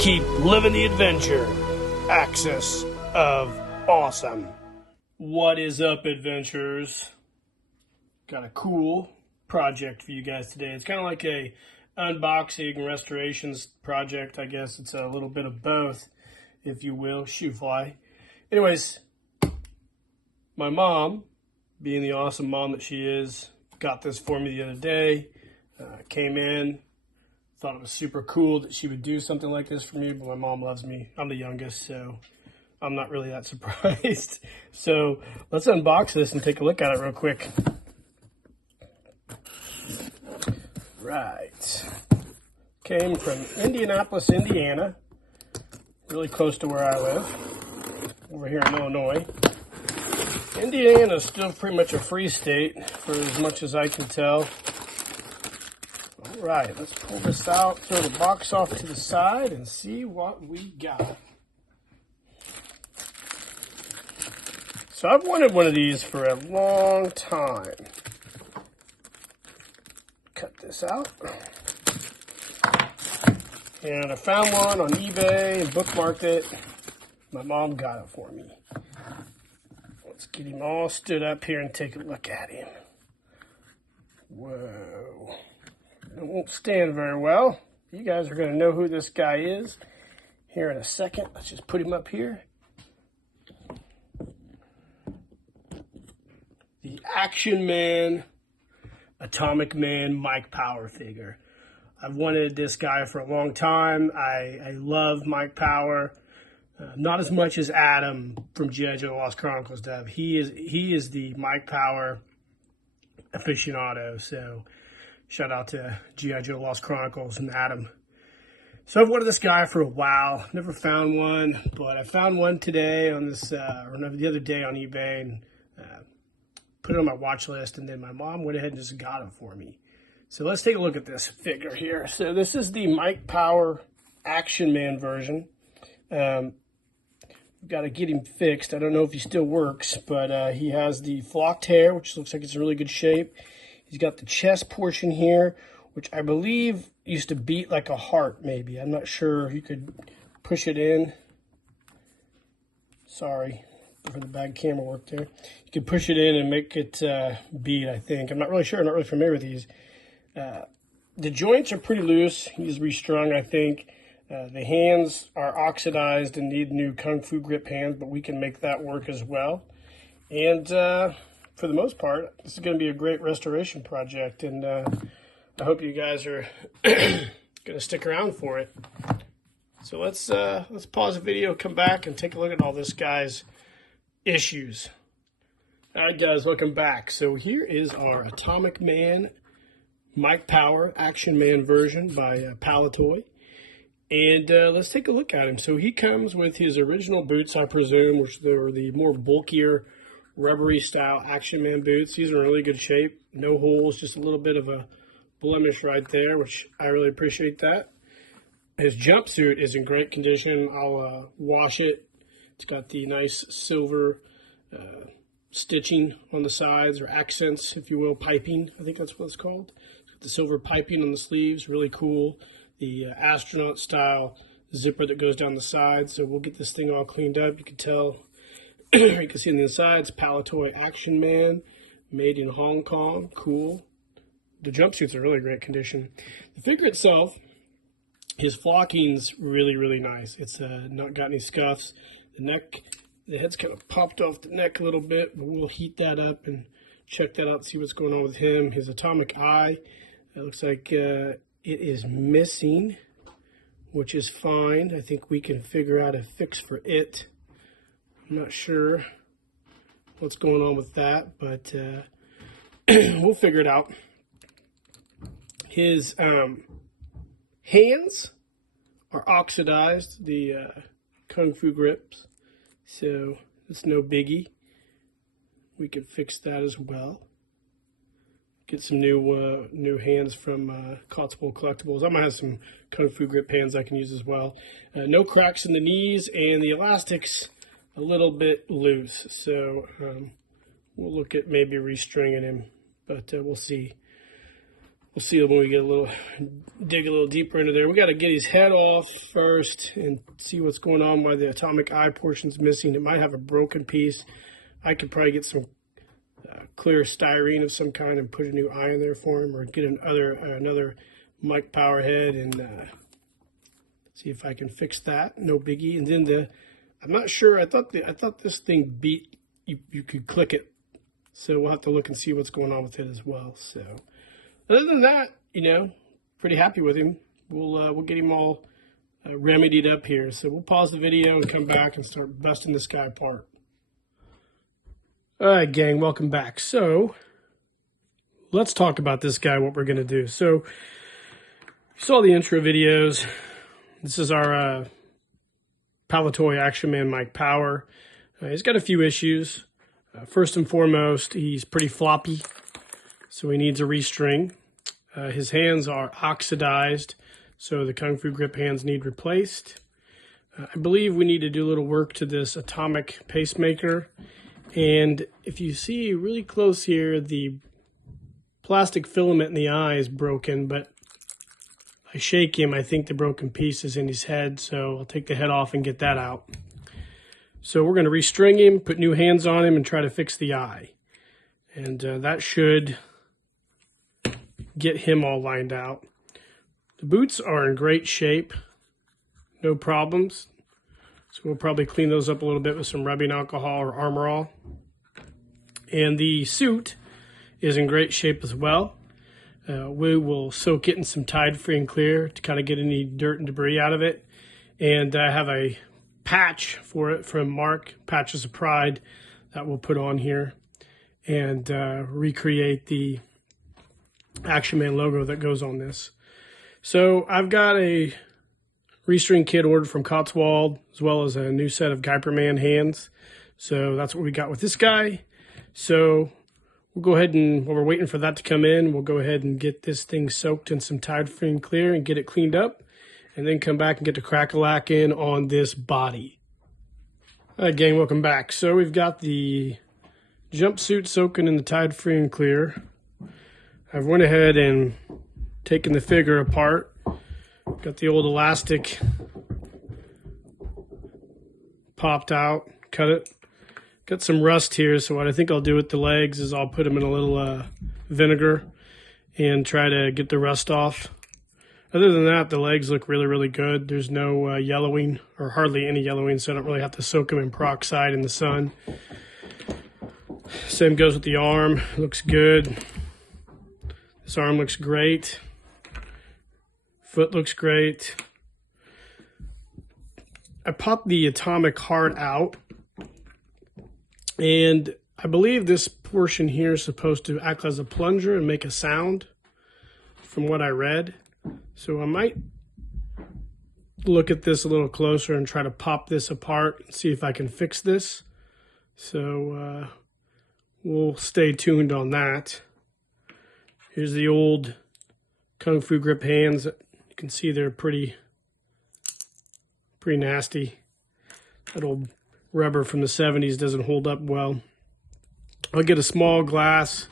Keep living the adventure. Axis of Awesome. What is up, adventurers? Got a cool project for you guys today. It's kind of like a unboxing and restorations project. I guess it's a little bit of both, if you will. Shoe fly. Anyways, my mom, being the awesome mom that she is, got this for me the other day. Came in, thought it was super cool that she would do something like this for me, but my mom loves me. I'm the youngest, so I'm not really that surprised. So let's unbox this and take a look at it real quick. Right. Came from Indianapolis, Indiana, really close to where I live, over here in Illinois. Indiana is still pretty much a free state, for as much as I can tell. All right, let's pull this out, throw the box off to the side, and see what we got. So I've wanted one of these for a long time. Cut this out. And I found one on eBay and bookmarked it. My mom got it for me. Let's get him all stood up here and take a look at him. Whoa. It won't stand very well. You guys are going to know who this guy is here in a second. Let's just put him up here. The Action Man, Atomic Man Mike Power figure. I've wanted this guy for a long time. I love Mike Power. Not as much as Adam from G.I. Joe Lost Chronicles does. He is the Mike Power aficionado. So shout out to G.I. Joe Lost Chronicles and Adam. So I've wanted this guy for a while. Never found one, but I found one today on this, or the other day on eBay, and put it on my watch list, and then my mom went ahead and just got it for me. So let's take a look at this figure here. So this is the Mike Power Action Man version. We've got to get him fixed. I don't know if he still works, but he has the flocked hair, which looks like it's in really good shape. He's got the chest portion here, which I believe used to beat like a heart, maybe. I'm not sure. You could push it in. Sorry for the bad camera work there. You could push it in and make it beat, I think. I'm not really sure. I'm not really familiar with these. The joints are pretty loose. He's restrung, I think. The hands are oxidized and need new Kung Fu grip hands, but we can make that work as well. And for the most part, this is going to be a great restoration project, and I hope you guys are going to stick around for it. So let's pause the video, come back, and take a look at all this guy's issues. All right, guys, welcome back. So here is our Atomic Man Mike Power Action Man version by Palitoy. And let's take a look at him. So he comes with his original boots, I presume, which are the more bulkier, rubbery style Action Man boots. These are in really good shape. No holes, just a little bit of a blemish right there, which I really appreciate that. His jumpsuit is in great condition. I'll wash it. It's got the nice silver stitching on the sides, or accents, if you will, piping. I think that's what it's called. It's got the silver piping on the sleeves, really cool. The astronaut style zipper that goes down the side. So we'll get this thing all cleaned up. You can tell, you can see on the inside, it's Palitoy Action Man, made in Hong Kong. Cool. The jumpsuits are really great condition. The figure itself, his flocking's really, really nice. It's not got any scuffs. The neck, the head's kind of popped off the neck a little bit, but we'll heat that up and check that out, see what's going on with him. His atomic eye, it looks like it is missing, which is fine. I think we can figure out a fix for it. I'm not sure what's going on with that, but we'll figure it out. His hands are oxidized, the Kung Fu grips, so it's no biggie. We can fix that as well. Get some new hands from Cotswold Collectibles. I might have some Kung Fu grip hands I can use as well. No cracks in the knees, and the elastic's a little bit loose. So we'll look at maybe restringing him, but we'll see. we'll see when we get dig a little deeper into there. We got to get his head off first and see what's going on, why the atomic eye portion's missing. It might have a broken piece. I could probably get some clear styrene of some kind and put a new eye in there for him, or get another mic power head and see if I can fix that. No biggie. And then I'm not sure. I thought this thing beat. You could click it. So we'll have to look and see what's going on with it as well. So other than that, pretty happy with him. We'll get him all remedied up here. So we'll pause the video and come back and start busting this guy apart. All right, gang, welcome back. So let's talk about this guy, what we're going to do. So you saw the intro videos. This is our Palitoy Action Man mic power. He's got a few issues. First and foremost, he's pretty floppy, so he needs a restring. His hands are oxidized, so the Kung Fu grip hands need replaced. I believe we need to do a little work to this atomic pacemaker. And if you see really close here, the plastic filament in the eye is broken, but I shake him, I think the broken piece is in his head, so I'll take the head off and get that out. So we're going to restring him, put new hands on him, and try to fix the eye. And that should get him all lined out. The boots are in great shape, no problems. So we'll probably clean those up a little bit with some rubbing alcohol or Armor All. And the suit is in great shape as well. We will soak it in some Tide Free and Clear to kind of get any dirt and debris out of it. And I have a patch for it from Mark, Patches of Pride, that we'll put on here and recreate the Action Man logo that goes on this. So I've got a restring kit ordered from Cotswold, as well as a new set of Guyper Man hands. So that's what we got with this guy. So we'll go ahead and, while we're waiting for that to come in, we'll go ahead and get this thing soaked in some Tide Free and Clear and get it cleaned up, and then come back and get the crack-a-lack in on this body. All right, gang, welcome back. So we've got the jumpsuit soaking in the Tide Free and Clear. I've went ahead and taken the figure apart. Got the old elastic popped out, cut it. Got some rust here, so what I think I'll do with the legs is I'll put them in a little vinegar and try to get the rust off. Other than that, the legs look really, really good. There's no yellowing, or hardly any yellowing, so I don't really have to soak them in peroxide in the sun. Same goes with the arm. Looks good. This arm looks great. Foot looks great. I popped the atomic heart out, and I believe this portion here is supposed to act as a plunger and make a sound, from what I read. So I might look at this a little closer and try to pop this apart and see if I can fix this. So we'll stay tuned on that. Here's the old Kung Fu grip hands. You can see they're pretty nasty. That old rubber from the 70s doesn't hold up well. I'll get a small glass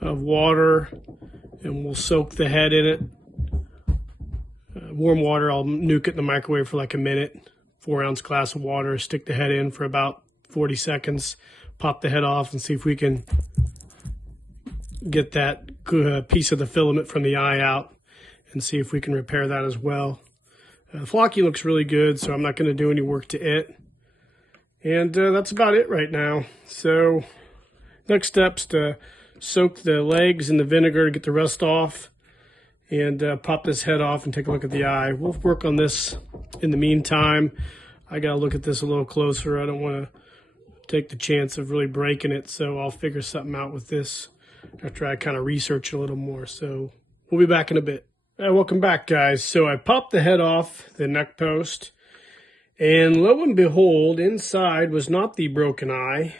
of water and we'll soak the head in it. Warm water, I'll nuke it in the microwave for like a minute. 4-ounce glass of water, stick the head in for about 40 seconds, pop the head off and see if we can get that piece of the filament from the eye out and see if we can repair that as well. Flocky looks really good, so I'm not going to do any work to it. And that's about it right now. So next step's to soak the legs in the vinegar to get the rust off and pop this head off and take a look at the eye. We'll work on this in the meantime. I got to look at this a little closer. I don't want to take the chance of really breaking it, so I'll figure something out with this after I kind of research a little more. So we'll be back in a bit. Welcome back, guys. So I popped the head off the neck post, and lo and behold, inside was not the broken eye.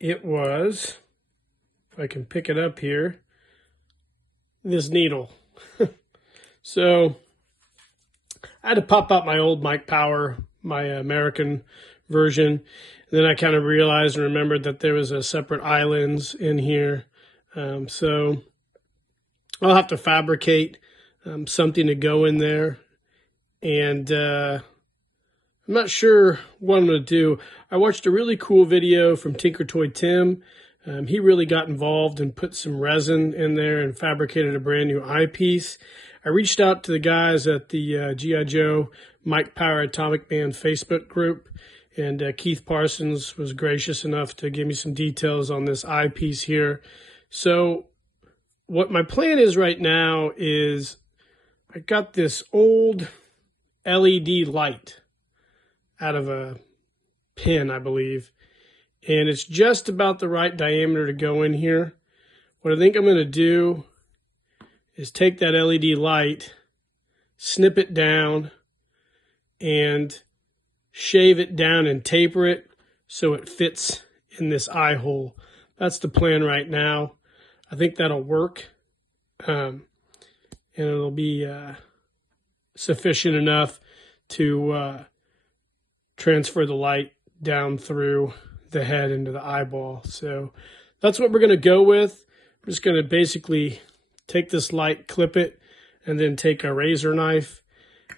It was, if I can pick it up here, this needle. So I had to pop out my old mic power, my American version. And then I kind of realized and remembered that there was a separate eye lens in here. So I'll have to fabricate something to go in there. And I'm not sure what I'm going to do. I watched a really cool video from Tinkertoy Tim. He really got involved and put some resin in there and fabricated a brand new eyepiece. I reached out to the guys at the G.I. Joe Mike Power Atomic Band Facebook group, and Keith Parsons was gracious enough to give me some details on this eyepiece here. So what my plan is right now is I got this old LED light out of a pin, I believe, and it's just about the right diameter to go in here. What I think I'm going to do is take that LED light, snip it down, and shave it down and taper it so it fits in this eye hole. That's the plan right now. I think that'll work, and it'll be sufficient enough to transfer the light down through the head into the eyeball. So that's what we're going to go with. I'm just going to basically take this light, clip it, and then take a razor knife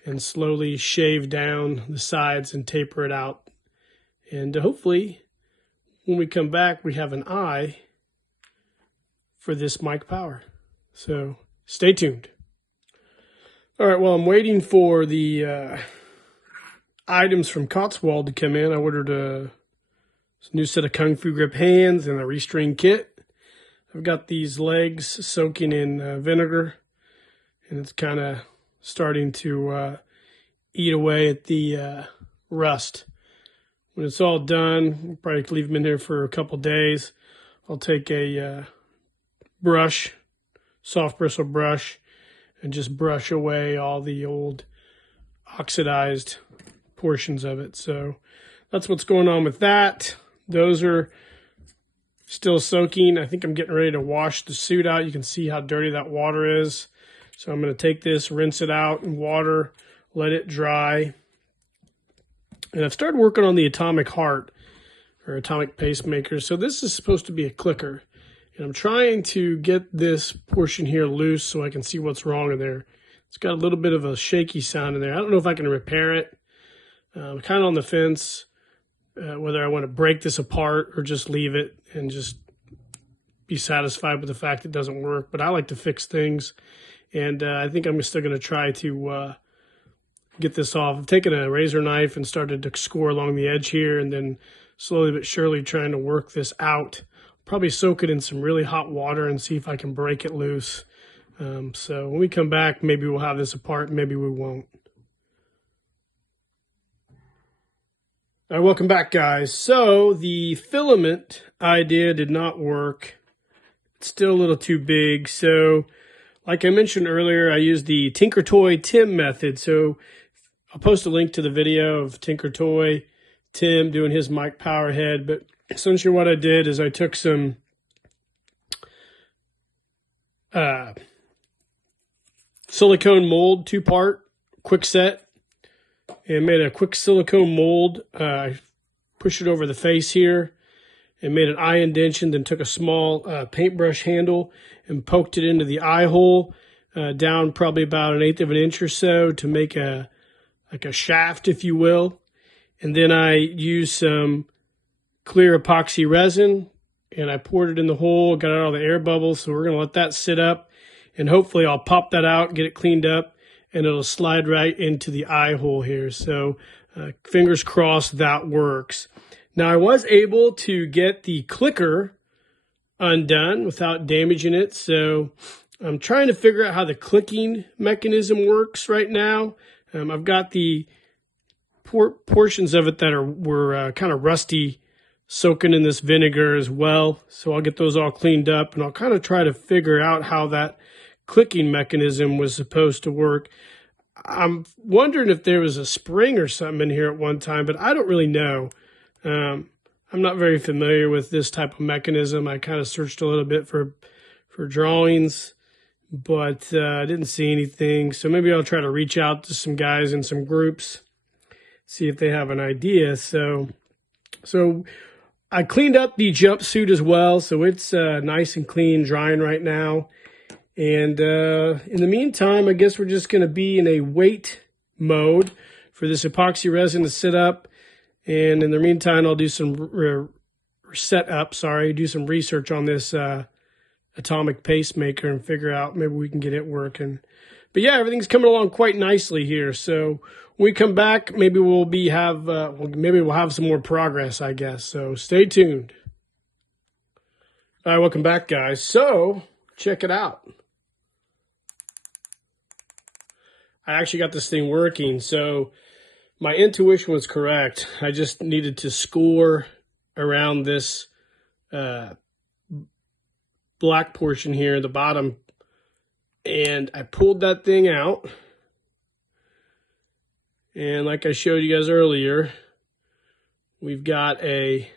and slowly shave down the sides and taper it out. And hopefully when we come back, we have an eye for this Mike Power. So stay tuned. All right, well, I'm waiting for the items from Cotswold to come in. I ordered a new set of Kung Fu grip hands and a restring kit. I've got these legs soaking in vinegar, and it's kind of starting to eat away at the rust. When it's all done, we'll probably leave them in here for a couple days. I'll take a brush, soft bristle brush, and just brush away all the old oxidized portions of it. So that's what's going on with that. Those are still soaking. I think I'm getting ready to wash the suit out. You can see how dirty that water is. So I'm going to take this, rinse it out in water, let it dry. And I've started working on the atomic heart or atomic pacemaker. So this is supposed to be a clicker. And I'm trying to get this portion here loose so I can see what's wrong in there. It's got a little bit of a shaky sound in there. I don't know if I can repair it. I'm kind of on the fence whether I want to break this apart or just leave it and just be satisfied with the fact it doesn't work. But I like to fix things, and I think I'm still going to try to get this off. I've taken a razor knife and started to score along the edge here, and then slowly but surely trying to work this out. Probably soak it in some really hot water and see if I can break it loose. So when we come back, maybe we'll have this apart, maybe we won't. All right, welcome back, guys. So the filament idea did not work. It's still a little too big. So like I mentioned earlier, I used the Tinkertoy Tim method. So I'll post a link to the video of Tinkertoy Tim doing his Mike Power head. But essentially what I did is I took some silicone mold, 2-part, quick set, and made a quick silicone mold. I pushed it over the face here and made an eye indentation, then took a small paintbrush handle and poked it into the eye hole down probably about 1/8 of an inch or so to make a shaft, if you will. And then I used some clear epoxy resin and I poured it in the hole, got out all the air bubbles. So we're going to let that sit up, and hopefully I'll pop that out, get it cleaned up, and it'll slide right into the eye hole here. So fingers crossed that works. Now I was able to get the clicker undone without damaging it. So I'm trying to figure out how the clicking mechanism works right now. I've got the portions of it that were kind of rusty, soaking in this vinegar as well. So I'll get those all cleaned up, and I'll kind of try to figure out how that clicking mechanism was supposed to work. I'm wondering if there was a spring or something in here at one time, but I don't really know. I'm not very familiar with this type of mechanism. I kind of searched a little bit for drawings, but I didn't see anything. So maybe I'll try to reach out to some guys in some groups, see if they have an idea. So I cleaned up the jumpsuit as well, so it's nice and clean, drying right now. And in the meantime, I guess we're just going to be in a wait mode for this epoxy resin to sit up. And in the meantime, I'll do some do some research on this atomic pacemaker and figure out maybe we can get it working. But yeah, everything's coming along quite nicely here. So when we come back, maybe we'll have some more progress, I guess. So stay tuned. All right, welcome back, guys. So check it out. I actually got this thing working. So my intuition was correct. I just needed to score around this black portion here at the bottom. And I pulled that thing out. And like I showed you guys earlier, we've got I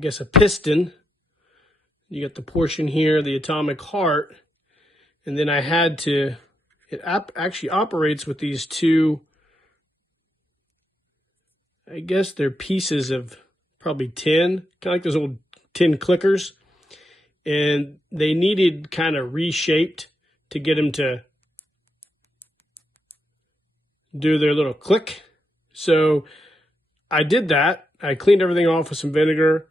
guess a piston. You got the portion here, the atomic heart. And then I had to, it actually operates with these two, I guess they're pieces of probably tin, kind of like those old tin clickers. And they needed kind of reshaped to get them to do their little click. So I did that. I cleaned everything off with some vinegar,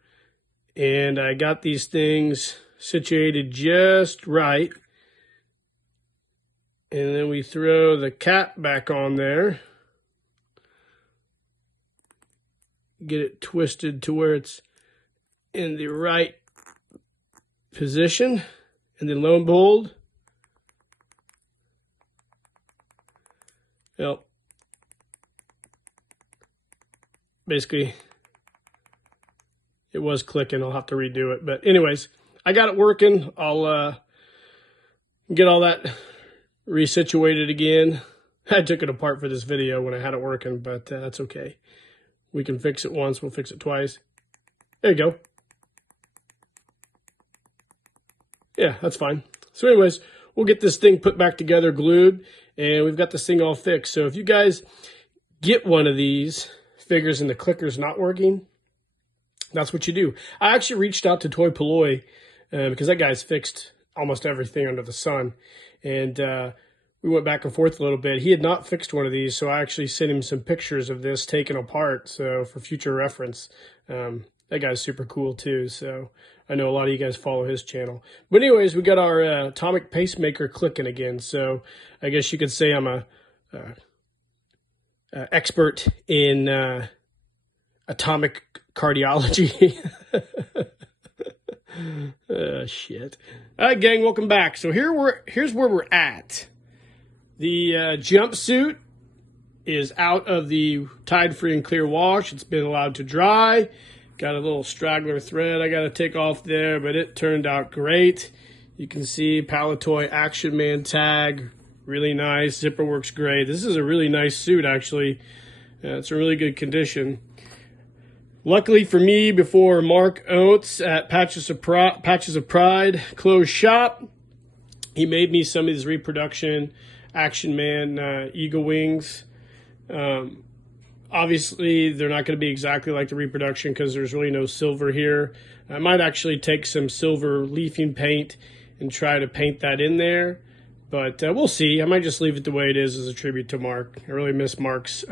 and I got these things situated just right. And then we throw the cap back on there. Get it twisted to where it's in the right position. And then lo and behold, well, basically it was clicking. I'll have to redo it. But anyways, I got it working. I'll get all that resituated again. I took it apart for this video when I had it working, but that's okay. We can fix it once, we'll fix it twice. There you go. Yeah, that's fine. So anyways, we'll get this thing put back together, glued, and we've got this thing all fixed. So if you guys get one of these figures and the clicker's not working, that's what you do. I actually reached out to Toy Palitoy because that guy's fixed almost everything under the sun. And we went back and forth a little bit. He had not fixed one of these, so I actually sent him some pictures of this taken apart, so for future reference. That guy's super cool too, so I know a lot of you guys follow his channel. But anyways, we got our atomic pacemaker clicking again, so I guess you could say I'm a expert in atomic cardiology. Shit. All right, gang, welcome back. So here's where we're at. The jumpsuit is out of the tide-free and clear wash. It's been allowed to dry. Got a little straggler thread I got to take off there, but it turned out great. You can see Palitoy Action Man tag, really nice. Zipper works great. This is a really nice suit, actually. It's in really good condition. Luckily for me, before Mark Oates at Patches of Pride closed shop, he made me some of these reproduction Action Man Eagle Wings. Obviously, they're not going to be exactly like the reproduction because there's really no silver here. I might actually take some silver leafing paint and try to paint that in there. But we'll see. I might just leave it the way it is as a tribute to Mark. I really miss Mark's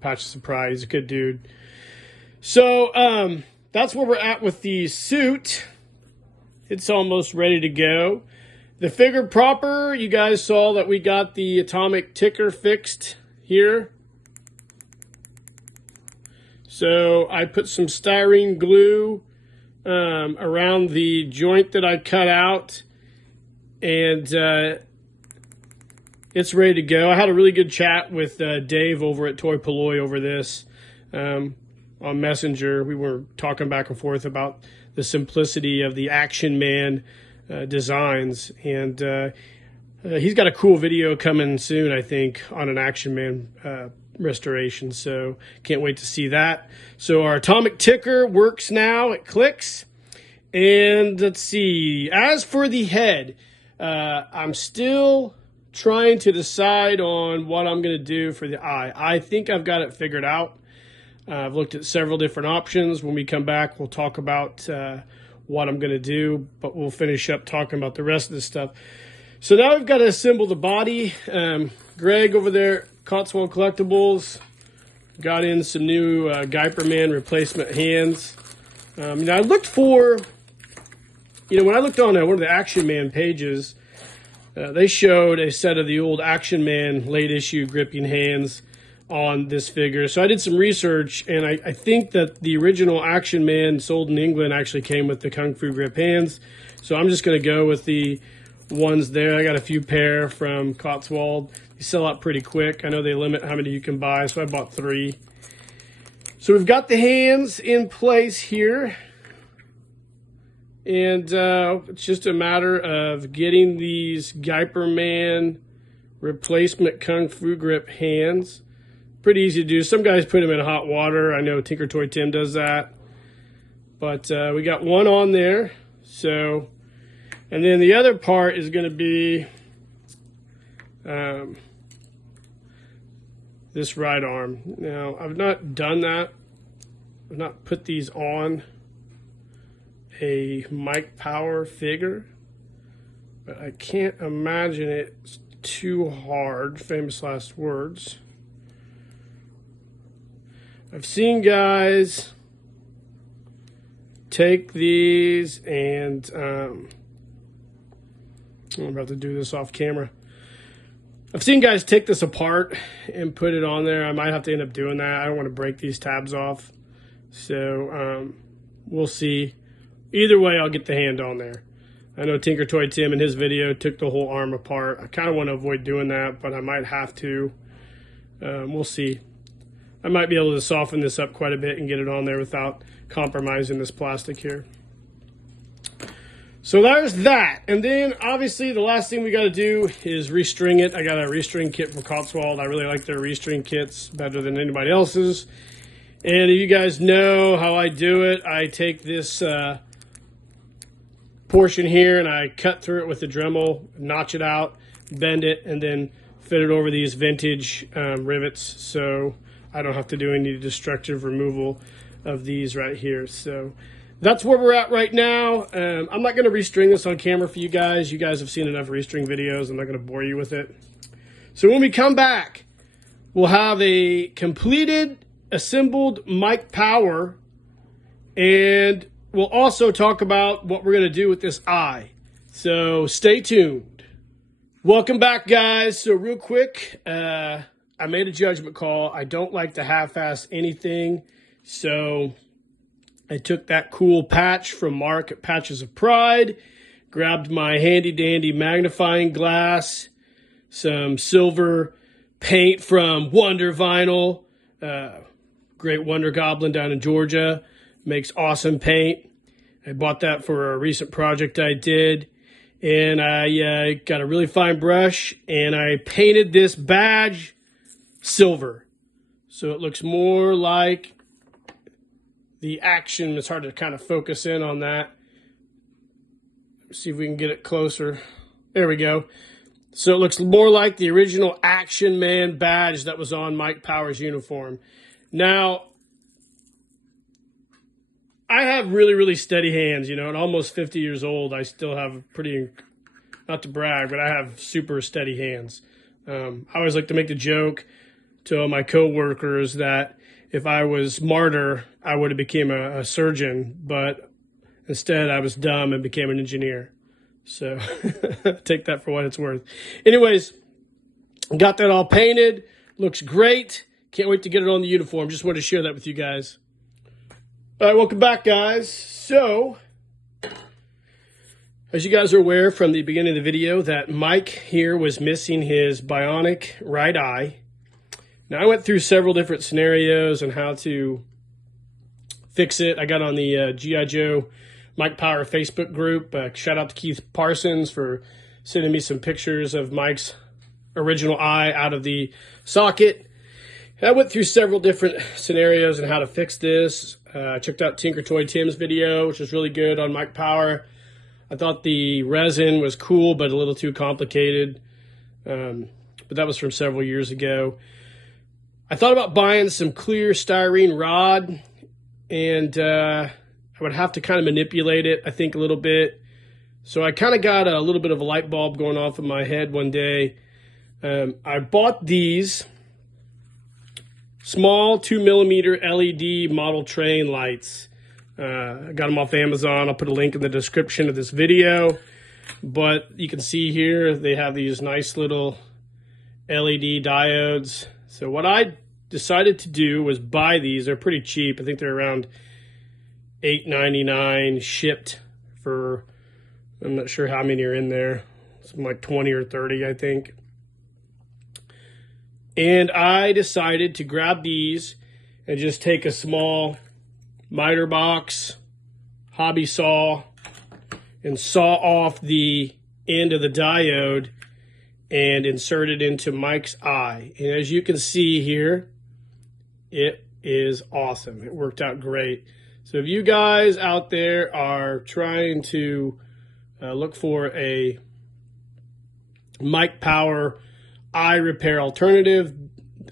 Patches of Pride. He's a good dude. So that's where we're at with the suit. It's almost ready to go. The figure proper, you guys saw that we got the atomic ticker fixed here. So I put some styrene glue around the joint that I cut out, and it's ready to go. I had a really good chat with Dave over at Toy Palitoy over this on Messenger. We were talking back and forth about the simplicity of the Action Man designs, and he's got a cool video coming soon, I think, on an Action Man restoration, so can't wait to see that. So our atomic ticker works now. It clicks, and let's see, as for the head, I'm still trying to decide on what I'm going to do for the eye. I think I've got it figured out. I've looked at several different options. When we come back, we'll talk about what I'm going to do, but we'll finish up talking about the rest of this stuff. So now we've got to assemble the body. Greg over there, Cotswold Collectibles, got in some new Guyperman replacement hands. Now I looked for, when I looked on one of the Action Man pages, they showed a set of the old Action Man late issue gripping hands on this figure. So I did some research, and I think that the original Action Man sold in England actually came with the Kung Fu grip hands. So I'm just going to go with the ones there. I got a few pair from Cotswold. They sell out pretty quick. I know they limit how many you can buy, so I bought 3. So we've got the hands in place here. And it's just a matter of getting these Guyperman replacement Kung Fu grip hands. Pretty easy to do. Some guys put them in hot water. I know Tinker Toy Tim does that. But we got one on there. So, and then the other part is going to be this right arm. Now, I've not done that. I've not put these on a Mike Power figure, but I can't imagine it's too hard. Famous last words. I've seen guys take these and I'm about to do this off camera. I've seen guys take this apart and put it on there. I might have to end up doing that. I don't want to break these tabs off. So we'll see. Either way, I'll get the hand on there. I know Tinker Toy Tim in his video took the whole arm apart. I kind of want to avoid doing that, but I might have to. We'll see. I might be able to soften this up quite a bit and get it on there without compromising this plastic here. So there's that. And then obviously the last thing we got to do is restring it. I got a restring kit from Cotswold. I really like their restring kits better than anybody else's. And if you guys know how I do it, I take this portion here and I cut through it with the Dremel, notch it out, bend it, and then fit it over these vintage rivets. So I don't have to do any destructive removal of these right here. So that's where we're at right now. I'm not going to restring this on camera for you guys. You guys have seen enough restring videos. I'm not going to bore you with it. So when we come back, we'll have a completed, assembled Mike Power, and we'll also talk about what we're going to do with this eye. So stay tuned. Welcome back, guys. So real quick, I made a judgment call. I don't like to half-ass anything. So I took that cool patch from Mark at Patches of Pride, grabbed my handy-dandy magnifying glass, some silver paint from Wonder Vinyl, great Wonder Goblin down in Georgia, makes awesome paint. I bought that for a recent project I did. And I got a really fine brush, and I painted this badge silver. So it looks more like the action. It's hard to kind of focus in on that. Let's see if we can get it closer. There we go. So it looks more like the original Action Man badge that was on Mike Power's uniform. Now, I have really, really steady hands, at almost 50 years old, I still have pretty, not to brag, but I have super steady hands. I always like to make the joke to my coworkers that if I was smarter, I would have became a surgeon, but instead I was dumb and became an engineer. So take that for what it's worth. Anyways, got that all painted. Looks great. Can't wait to get it on the uniform. Just wanted to share that with you guys. All right, welcome back, guys. So, as you guys are aware from the beginning of the video, that Mike here was missing his bionic right eye. Now, I went through several different scenarios on how to fix it. I got on the G.I. Joe Mike Power Facebook group. Shout out to Keith Parsons for sending me some pictures of Mike's original eye out of the socket. I went through several different scenarios on how to fix this. I checked out Tinker Toy Tim's video, which was really good on Mike Power. I thought the resin was cool, but a little too complicated. But that was from several years ago. I thought about buying some clear styrene rod, and I I would have to kind of manipulate it, I think, a little bit. So I kind of got a little bit of a light bulb going off in my head one day. I bought these small 2mm LED model train lights. I got them off Amazon. I'll put a link in the description of this video. But you can see here they have these nice little LED diodes. So what I decided to do was buy these. They're pretty cheap. I think they're around $8.99 shipped for, I'm not sure how many are in there. Something like 20 or 30, I think. And I decided to grab these and just take a small miter box, hobby saw, and saw off the end of the diode and insert it into Mike's eye. And as you can see here, it is awesome. It worked out great. So if you guys out there are trying to look for a Mike Power eye repair alternative,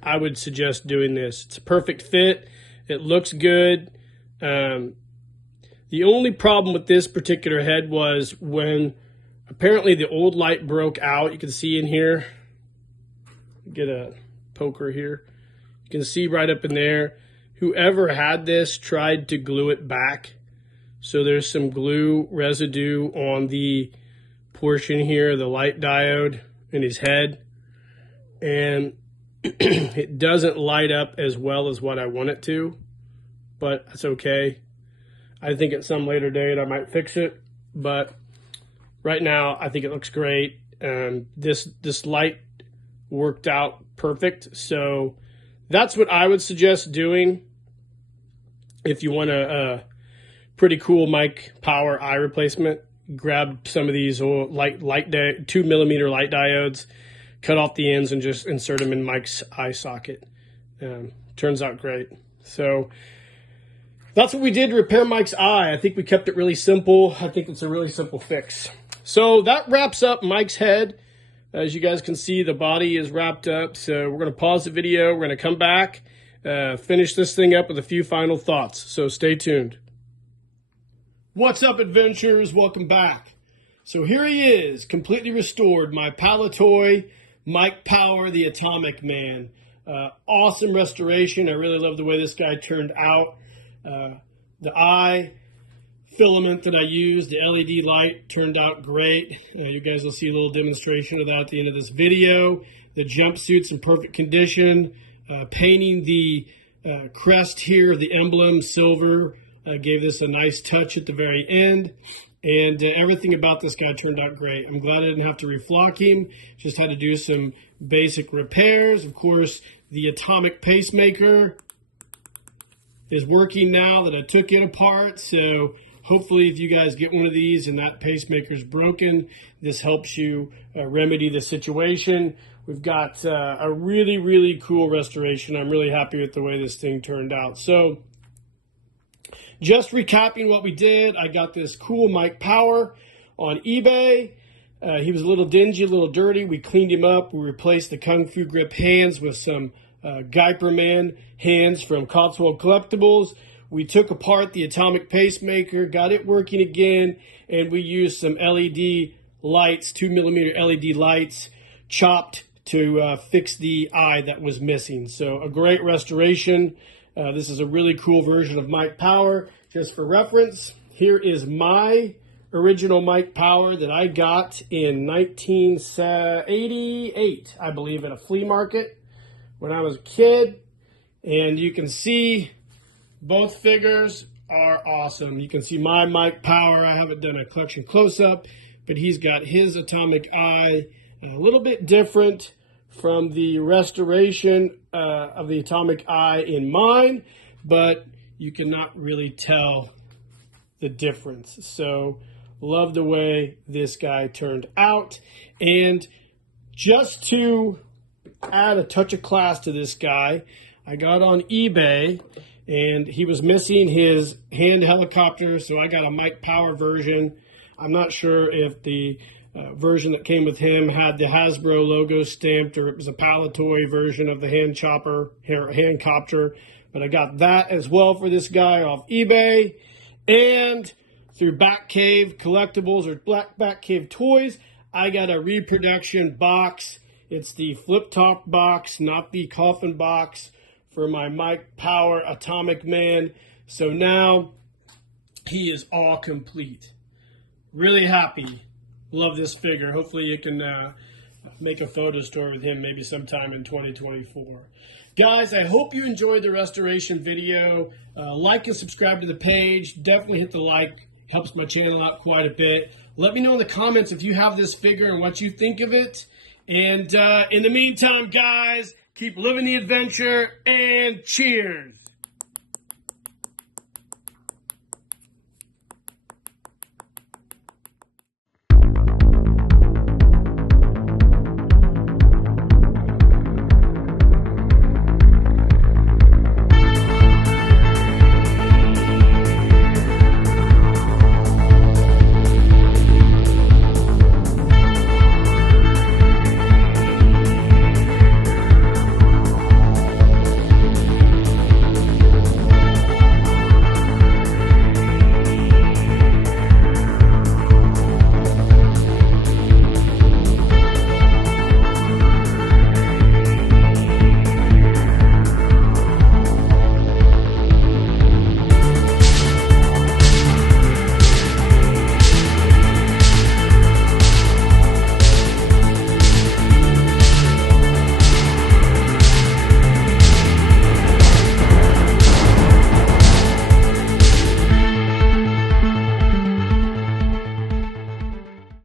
I would suggest doing this. It's a perfect fit. It looks good. The only problem with this particular head was when apparently the old light broke out. You can see in here, get a poker here. You can see right up in there, whoever had this tried to glue it back. So there's some glue residue on the portion here, the light diode in his head. And it doesn't light up as well as what I want it to, but that's okay. I think at some later date I might fix it, but right now I think it looks great. This light worked out perfect, so that's what I would suggest doing if you want a pretty cool Mike Power eye replacement. Grab some of these 2mm light diodes, cut off the ends, and just insert them in Mike's eye socket. Turns out great. So that's what we did to repair Mike's eye. I think we kept it really simple. I think it's a really simple fix. So that wraps up Mike's head. As you guys can see, the body is wrapped up. So we're going to pause the video. We're going to come back, finish this thing up with a few final thoughts. So stay tuned. What's up, adventurers? Welcome back. So here he is, completely restored, my Palitoy Mike Power, the Atomic Man. Awesome restoration. I really love the way this guy turned out. The eye filament that I used, the LED light, turned out great. You guys will see a little demonstration of that at the end of this video. The jumpsuit's in perfect condition. Painting the crest here, the emblem, silver, gave this a nice touch at the very end. And everything about this guy turned out great. I'm glad I didn't have to reflock him. Just had to do some basic repairs. Of course, the atomic pacemaker is working now that I took it apart. So hopefully if you guys get one of these and that pacemaker is broken, this helps you remedy the situation. We've got a really, really cool restoration. I'm really happy with the way this thing turned out. So just recapping what we did, I got this cool Mike Power on eBay. He was a little dingy, a little dirty. We cleaned him up. We replaced the Kung Fu Grip hands with some Guyper Man hands from Cotswold Collectibles. We took apart the atomic pacemaker, got it working again, and we used some LED lights, 2mm LED lights, chopped to fix the eye that was missing. So a great restoration. This is a really cool version of Mike Power. Just for reference, here is my original Mike Power that I got in 1988, I believe, at a flea market when I was a kid. And you can see both figures are awesome. You can see my Mike Power. I haven't done a collection close-up, but he's got his atomic eye a little bit different from the restoration of the atomic eye in mine, but you cannot really tell the difference. So love the way this guy turned out. And just to add a touch of class to this guy, I got on eBay and he was missing his hand helicopter, so I got a Mike Power version. I'm not sure if the version that came with him had the Hasbro logo stamped or it was a Palitoy version of the hand copter, but I got that as well for this guy off eBay. And through Batcave Collectibles or Batcave Toys, I got a reproduction box. It's the flip top box, not the coffin box, for my Mike Power Atomic Man. So now he is all complete. Really happy. Love this figure. Hopefully you can make a photo story with him maybe sometime in 2024. Guys, I hope you enjoyed the restoration video. Like and subscribe to the page. Definitely hit the like. Helps my channel out quite a bit. Let me know in the comments if you have this figure and what you think of it. And in the meantime, guys, keep living the adventure and cheers.